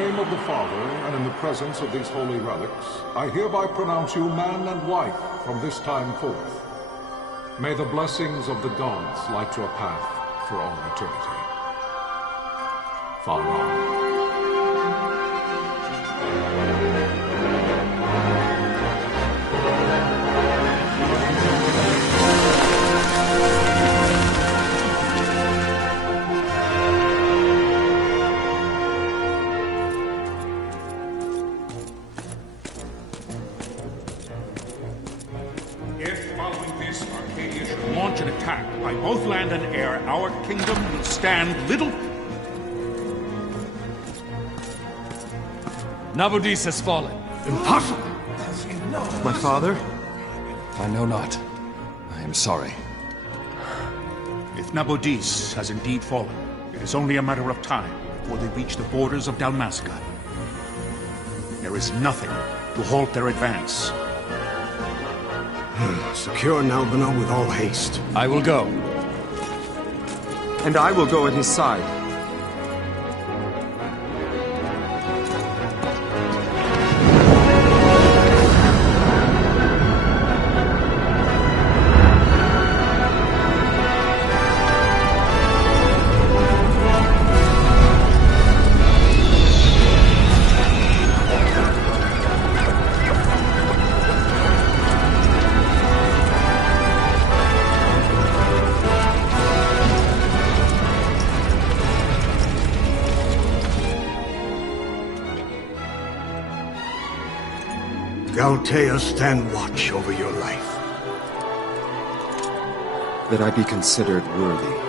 name of the Father, and in the presence of these holy relics, I hereby pronounce you man and wife from this time forth. May the blessings of the gods light your path for all eternity. Far on. Launch an attack by both land and air, our kingdom will stand little. Nabudis has fallen. Impossible! My father? I know not. I am sorry. If Nabudis has indeed fallen, it is only a matter of time before they reach the borders of Dalmasca. There is nothing to halt their advance. Secure Nalbina with all haste. I will go. And I will go at his side. Galtea, stand watch over your life. That I be considered worthy.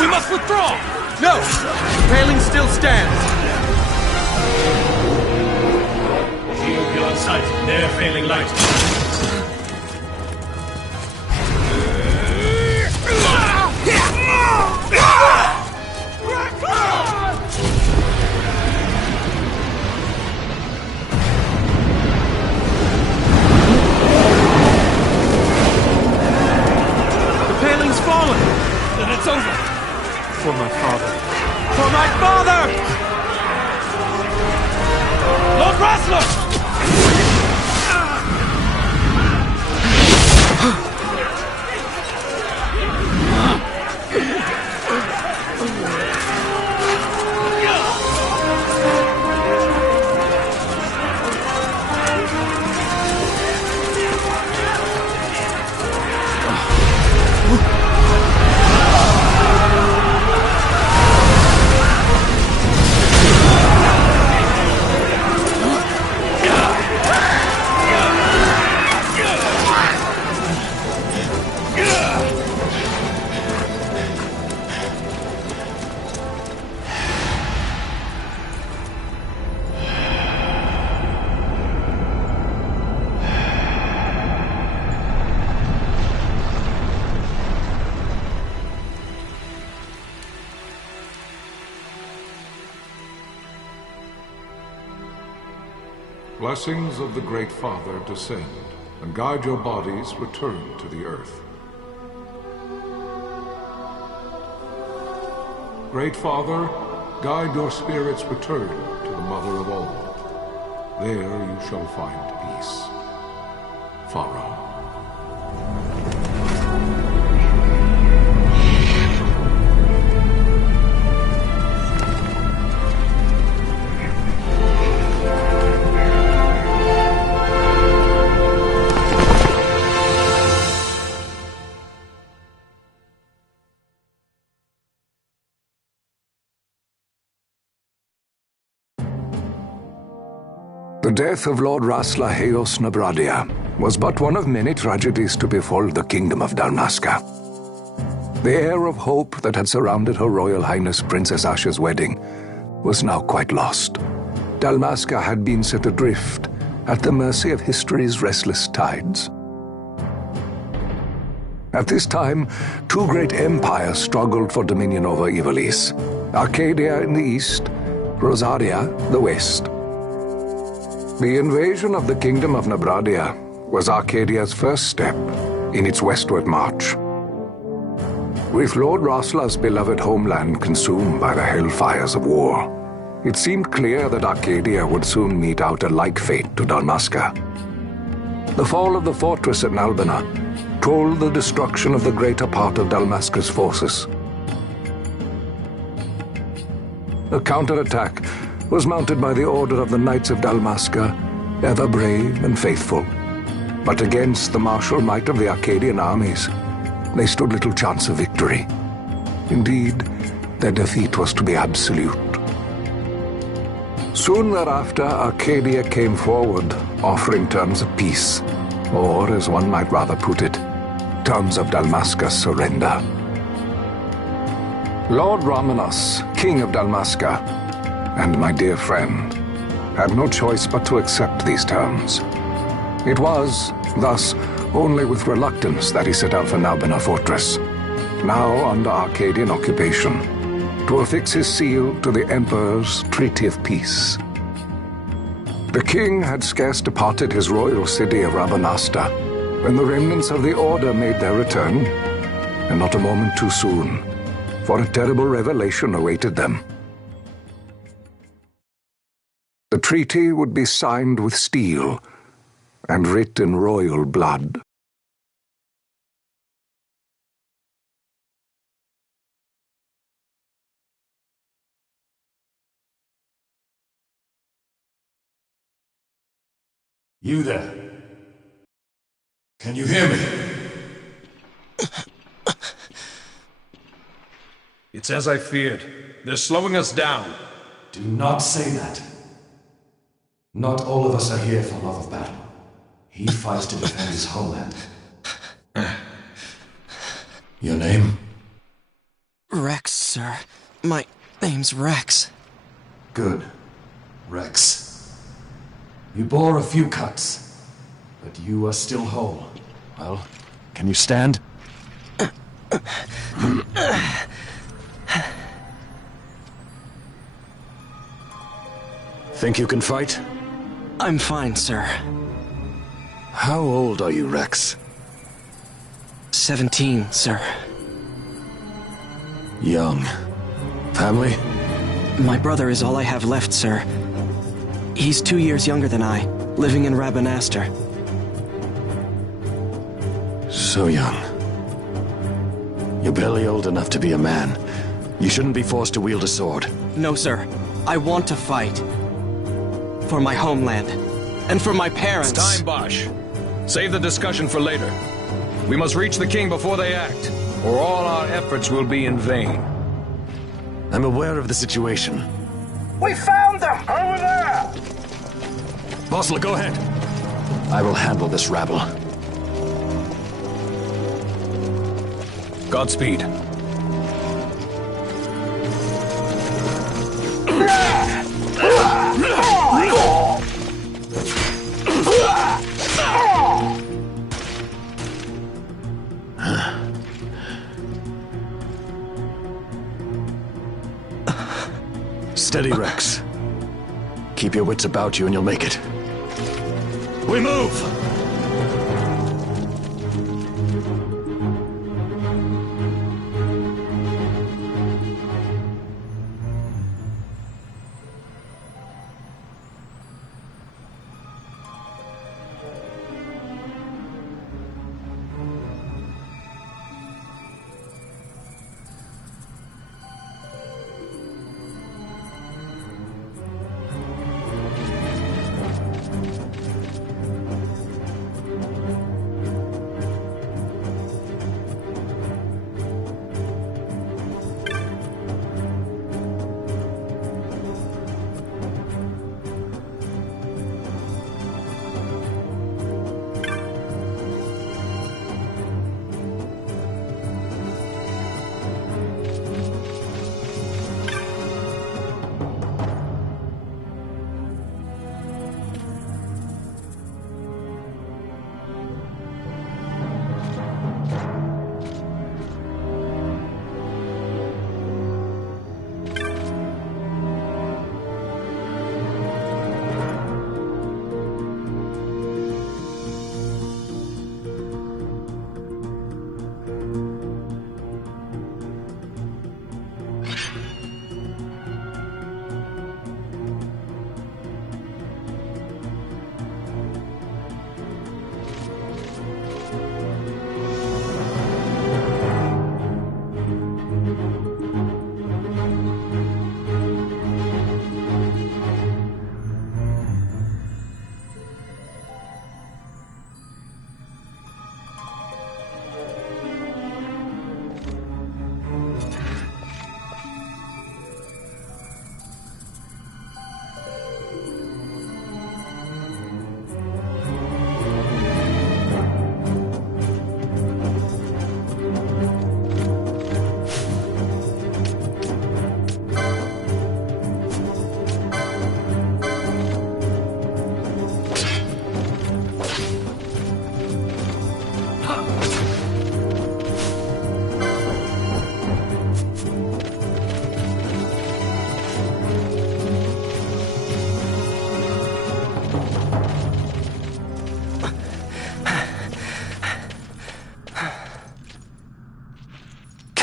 We must withdraw! No! The paling still stands! Shield beyond sight, ne'er failing light. The paling's fallen! Then it's over! For my father. For my father! Lord Rasler! blessings of the Great Father descend, and guide your bodies return to the earth. Great Father, guide your spirits return to the Mother of all. There you shall find peace. Pharaoh. The death of Lord Raslaheos Nabradia was but one of many tragedies to befall the kingdom of Dalmasca. The air of hope that had surrounded Her Royal Highness Princess Asha's wedding was now quite lost. Dalmasca had been set adrift at the mercy of history's restless tides. At this time, two great empires struggled for dominion over Ivalice: Arcadia in the east, Rosaria the west. The invasion of the Kingdom of Nabradia was Arcadia's first step in its westward march. With Lord Rasla's beloved homeland consumed by the hellfires of war, it seemed clear that Arcadia would soon mete out a like fate to Dalmasca. The fall of the fortress at Nalbina told the destruction of the greater part of Dalmasca's forces. A counterattack was mounted by the order of the Knights of Dalmasca, ever brave and faithful. But against the martial might of the Arcadian armies, they stood little chance of victory. Indeed, their defeat was to be absolute. Soon thereafter, Arcadia came forward, offering terms of peace, or, as one might rather put it, terms of Dalmasca's surrender. Lord Ramenas, King of Dalmasca, and my dear friend, had no choice but to accept these terms. It was, thus, only with reluctance that he set out for Nalbina Fortress, now under Arcadian occupation, to affix his seal to the Emperor's Treaty of Peace. The king had scarce departed his royal city of Rabanasta when the remnants of the Order made their return, and not a moment too soon, for a terrible revelation awaited them. The treaty would be signed with steel and writ in royal blood. You there? Can you hear me? It's as I feared. They're slowing us down. Do not say that. Not all of us are here for love of battle. He fights to defend his homeland. Your name? Rex, sir. My name's Rex. Good. Rex. You bore a few cuts, but you are still whole. Well, can you stand? Think you can fight? I'm fine, sir. How old are you, Rex? 17, sir. Young. Family? My brother is all I have left, sir. He's 2 years younger than I, living in Rabanastre. So young. You're barely old enough to be a man. You shouldn't be forced to wield a sword. No, sir. I want to fight. For my homeland. And for my parents. It's time, Bosch. Save the discussion for later. We must reach the king before they act, or all our efforts will be in vain. I'm aware of the situation. We found them! Over there! Bosler, go ahead. I will handle this rabble. Godspeed. Steady, Rex. Keep your wits about you and you'll make it. We move!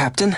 Captain?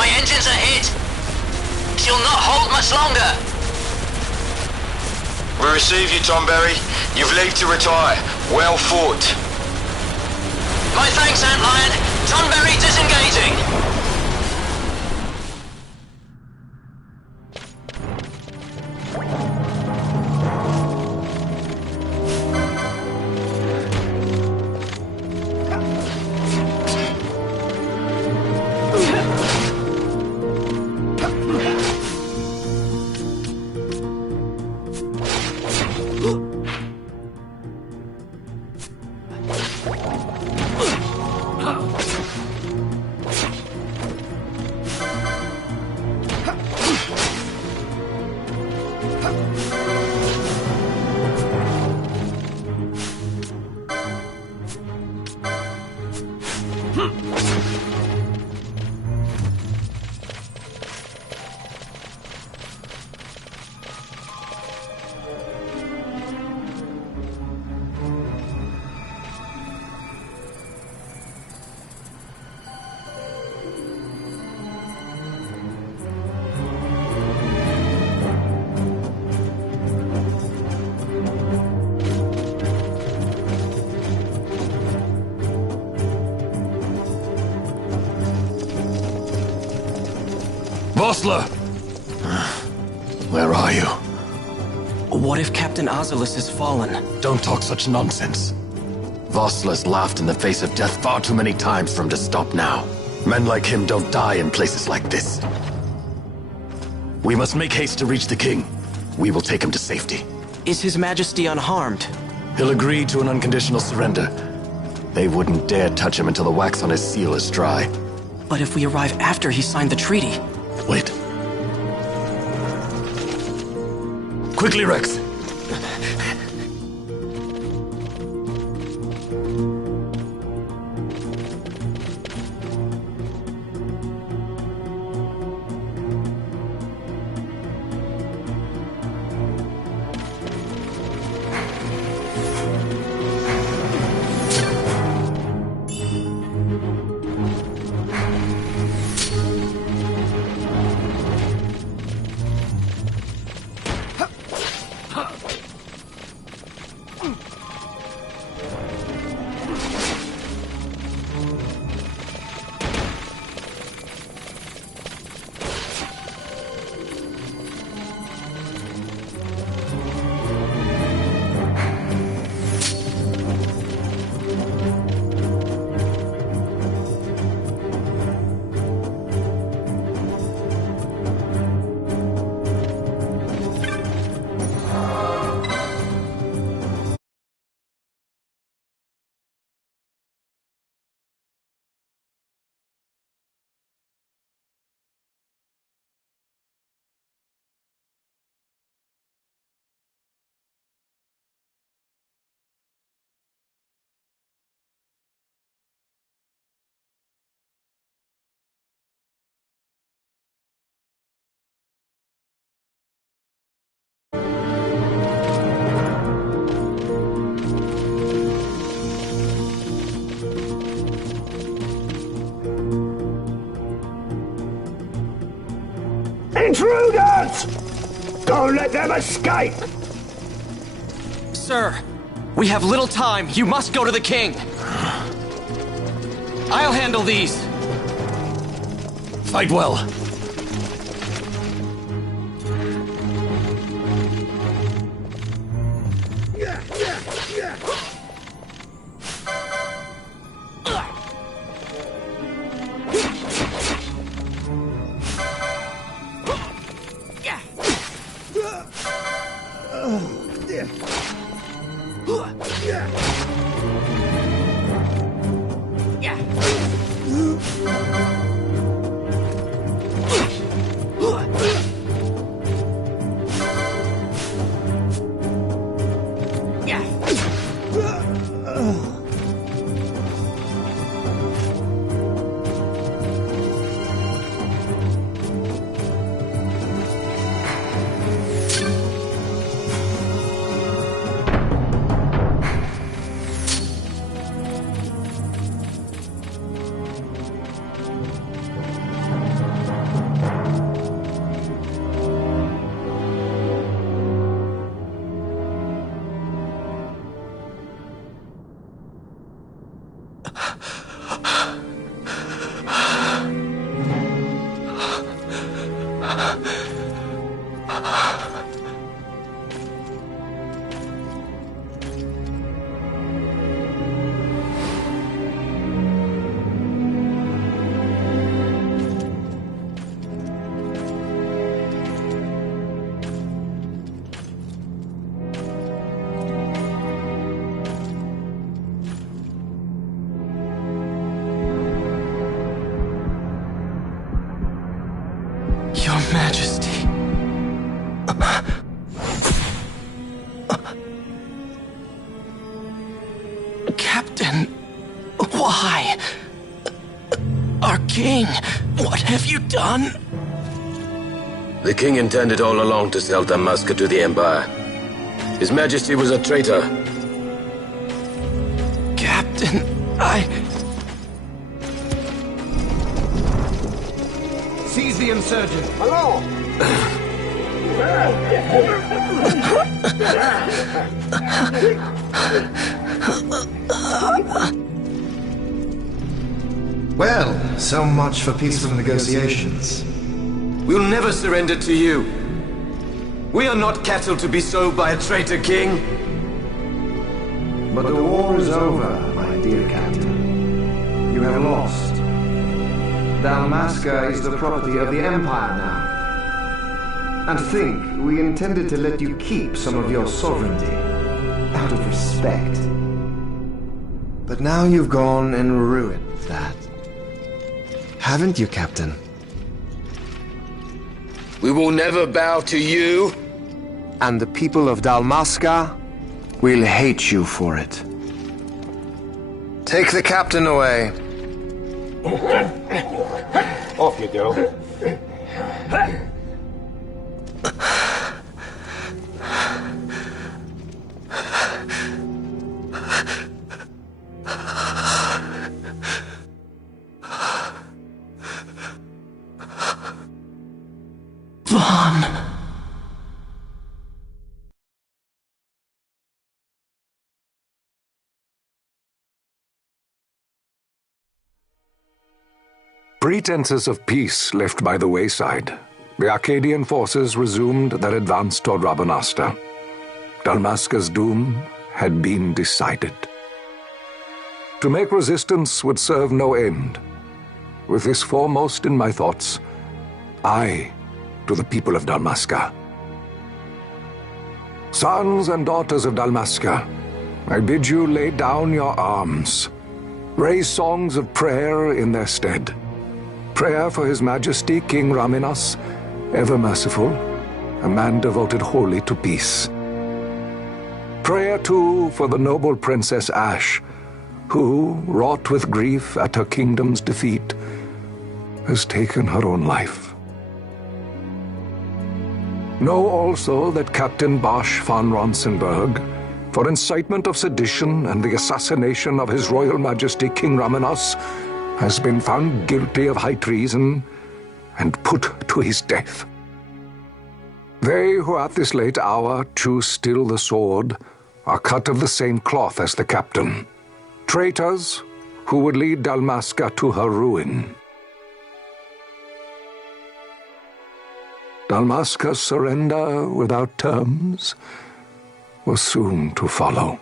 My engines are hit. She'll not hold much longer. We receive you, Tonberry. You've leave to retire. Well fought. My thanks, Antlion. Tonberry disengaging. Vossler! Where are you? What if Captain Oculus has fallen? Don't talk such nonsense. Vossler's laughed in the face of death far too many times for him to stop now. Men like him don't die in places like this. We must make haste to reach the king. We will take him to safety. Is His Majesty unharmed? He'll agree to an unconditional surrender. They wouldn't dare touch him until the wax on his seal is dry. But if we arrive after he signed the treaty... Wait. Quickly, Rex! Intruders! Don't let them escape! Sir, we have little time. You must go to the king. I'll handle these. Fight well. Your Majesty. Captain, why? Our king, what have you done? The king intended all along to sell Damaska to the Empire. His Majesty was a traitor. Captain, Seize the insurgent. Hello! Well, so much for peaceful negotiations. We'll never surrender to you. We are not cattle to be sold by a traitor king. But the war is over, my dear captain. You have lost. Dalmasca is the property of the Empire now. And think, we intended to let you keep some of your sovereignty, out of respect. But now you've gone and ruined that. Haven't you, Captain? We will never bow to you. And the people of Dalmasca will hate you for it. Take the captain away. Off you go. Vaughn. Pretenses of peace left by the wayside, the Arcadian forces resumed their advance toward Rabanasta. Dalmasca's doom had been decided. To make resistance would serve no end. With this foremost in my thoughts, I, to the people of Dalmasca. Sons and daughters of Dalmasca, I bid you lay down your arms. Raise songs of prayer in their stead. Prayer for His Majesty King Raminas, ever merciful, a man devoted wholly to peace. Prayer, too, for the noble Princess Ash, who, wrought with grief at her kingdom's defeat, has taken her own life. Know also that Captain Bosch von Ronsenberg, for incitement of sedition and the assassination of His Royal Majesty King Raminas, has been found guilty of high treason and put to his death. They who at this late hour choose still the sword are cut of the same cloth as the captain, traitors who would lead Dalmasca to her ruin. Dalmasca's surrender without terms was soon to follow.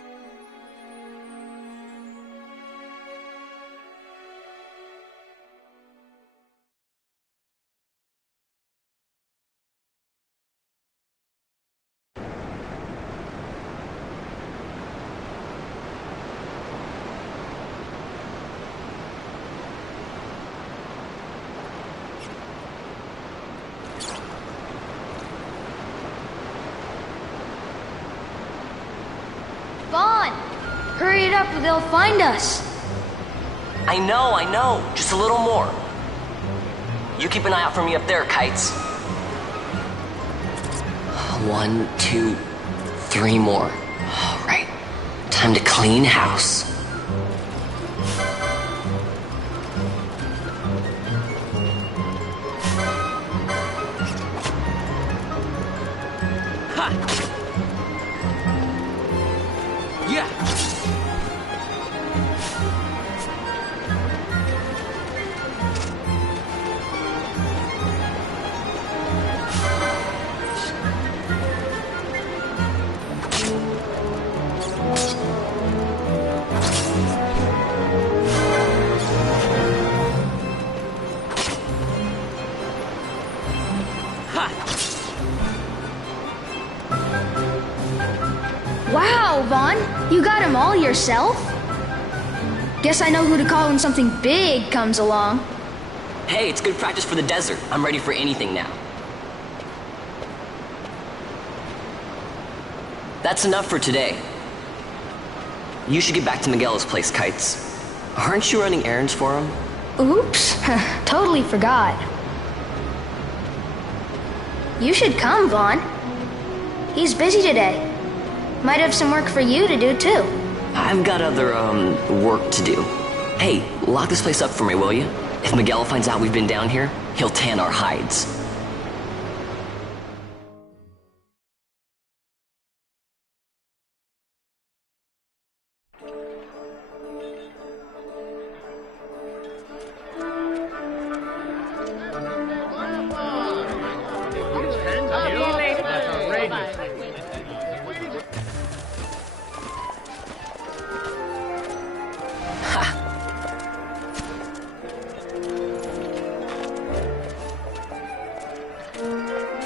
Vaughn! Hurry it up or they'll find us! I know. Just a little more. You keep an eye out for me up there, Kites. 1, 2, 3 more. All right. Time to clean house. Ha! Yeah! Wow, Vaughn! You got him all yourself? Guess I know who to call when something big comes along. Hey, it's good practice for the desert. I'm ready for anything now. That's enough for today. You should get back to Miguel's place, Kites. Aren't you running errands for him? Oops, totally forgot. You should come, Vaughn. He's busy today. Might have some work for you to do, too. I've got other, work to do. Hey, lock this place up for me, will you? If Miguel finds out we've been down here, he'll tan our hides.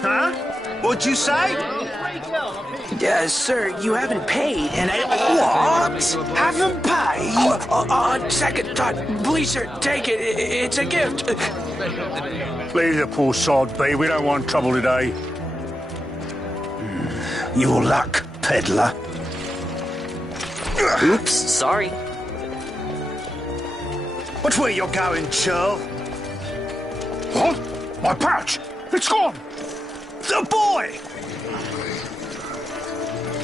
Huh? What'd you say? Sir, you haven't paid, and I... What? Haven't paid? On second thought, please, sir, take it. It's a gift. Leave the poor sod be. We don't want trouble today. Your luck, peddler. Oops, sorry. Watch where you're going, churl. What? My pouch! It's gone! The boy!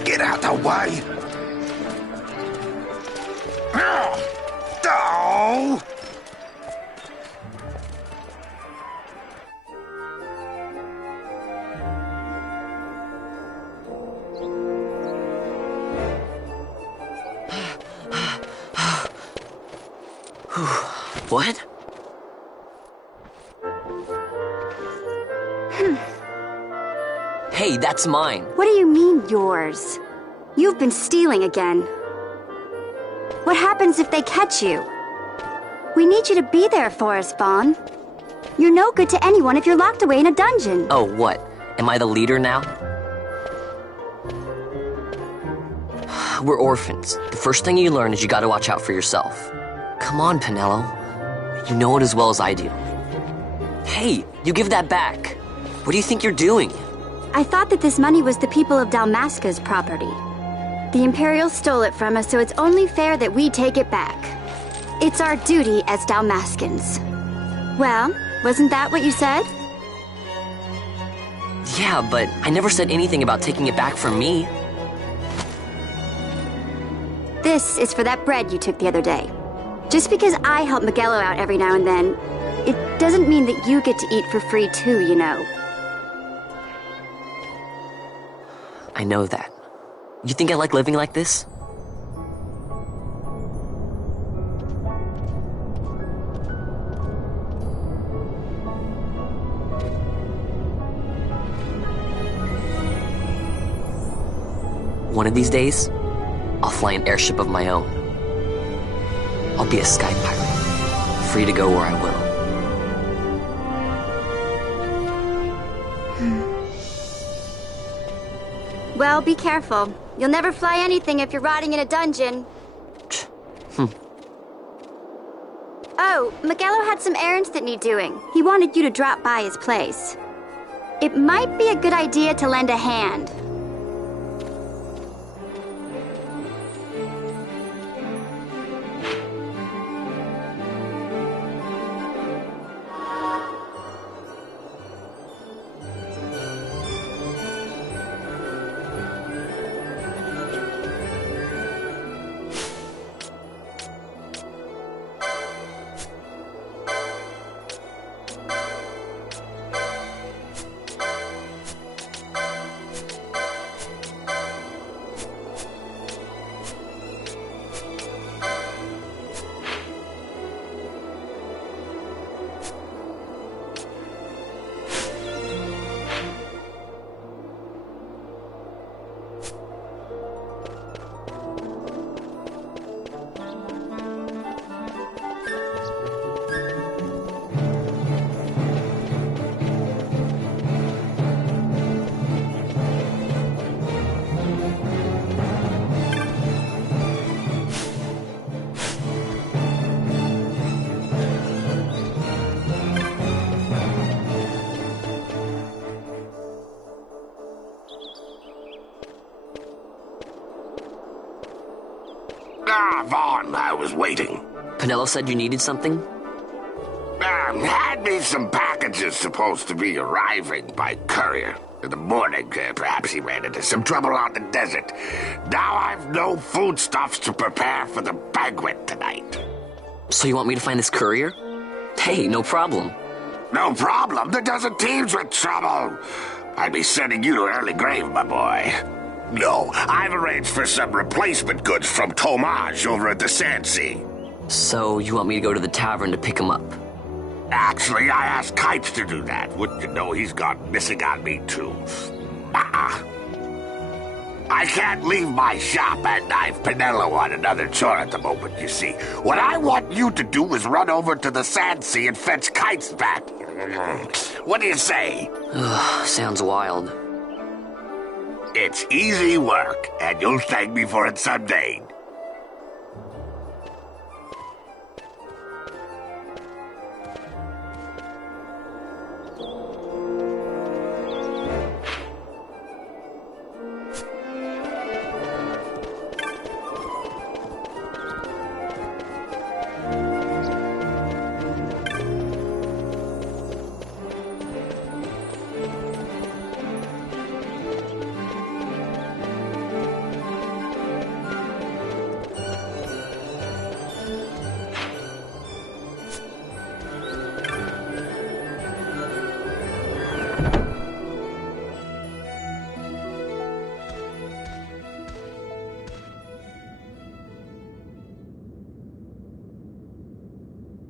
Get out the way! Oh! What? Hey, that's mine. What do you mean, yours? You've been stealing again. What happens if they catch you? We need you to be there for us, Vaughn. You're no good to anyone if you're locked away in a dungeon. Oh, what? Am I the leader now? We're orphans. The first thing you learn is you gotta watch out for yourself. Come on, Pinello. You know it as well as I do. Hey, you give that back. What do you think you're doing? I thought that this money was the people of Dalmasca's property. The Imperials stole it from us, so it's only fair that we take it back. It's our duty as Dalmascans. Well, wasn't that what you said? Yeah, but I never said anything about taking it back from me. This is for that bread you took the other day. Just because I help Miguelo out every now and then, it doesn't mean that you get to eat for free too, you know. I know that. You think I like living like this? One of these days, I'll fly an airship of my own. I'll be a sky pirate, free to go where I will. Well, be careful. You'll never fly anything if you're rotting in a dungeon. Oh, Miguelo had some errands that need doing. He wanted you to drop by his place. It might be a good idea to lend a hand. Vaughn, I was waiting. Pinello said you needed something? Had me some packages supposed to be arriving by courier. In the morning, perhaps he ran into some trouble on the desert. Now I've no foodstuffs to prepare for the banquet tonight. So you want me to find this courier? Hey, no problem. No problem? The desert teems with trouble. I'd be sending you to an early grave, my boy. No, I've arranged for some replacement goods from Tomage over at the Sandsea. So you want me to go to the tavern to pick him up? Actually, I asked Kites to do that. Wouldn't you know he's gone missing on me, too. I can't leave my shop, and I've Pinello on another chore at the moment, you see. What I want you to do is run over to the Sand Sea and fetch kites back. What do you say? Sounds wild. It's easy work, and you'll thank me for it someday.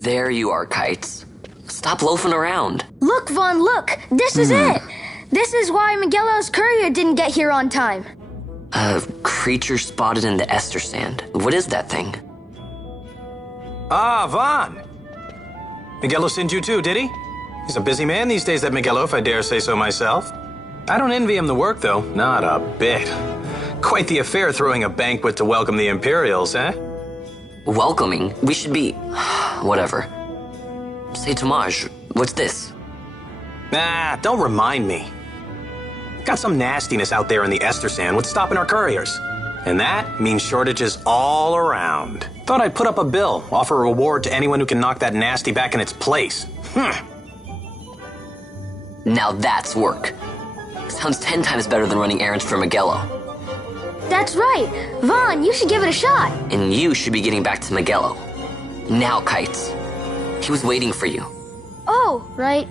There you are, Kites. Stop loafing around. Look, Vaughn, look! This is it! This is why Miguelo's courier didn't get here on time. A creature spotted in the Ester Sand. What is that thing? Ah, Vaughn! Miguelo sent you too, did he? He's a busy man these days, that Miguelo, if I dare say so myself. I don't envy him the work, though. Not a bit. Quite the affair throwing a banquet to welcome the Imperials, eh? Welcoming? We should be... whatever. Say, Tomaj, what's this? Nah, don't remind me. Got some nastiness out there in the Ester Sand. What's stopping our couriers? And that means shortages all around. Thought I'd put up a bill, offer a reward to anyone who can knock that nasty back in its place. Now that's work. Sounds 10 times better than running errands for Miguelo. That's right! Vaughn, you should give it a shot! And you should be getting back to Miguelo. Now, Kites. He was waiting for you. Oh, right.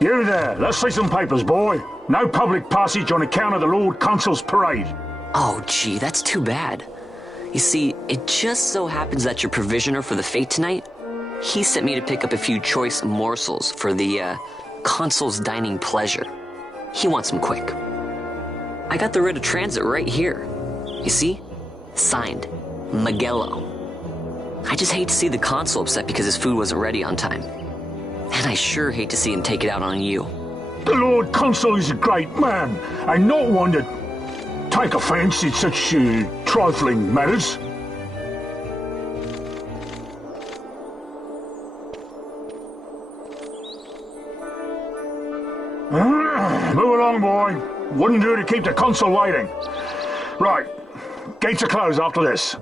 You there, let's see some papers, boy. No public passage on account of the Lord Consul's parade. Oh, gee, that's too bad. You see, it just so happens that your provisioner for the fete tonight, he sent me to pick up a few choice morsels for the, Consul's dining pleasure. He wants them quick. I got the writ of transit right here. You see? Signed, Magello. I just hate to see the Consul upset because his food wasn't ready on time. And I sure hate to see him take it out on you. The Lord Consul is a great man, and not one to take offence in such trifling matters. Move along, boy. Wouldn't do to keep the Consul waiting. Right, gates are closed after this.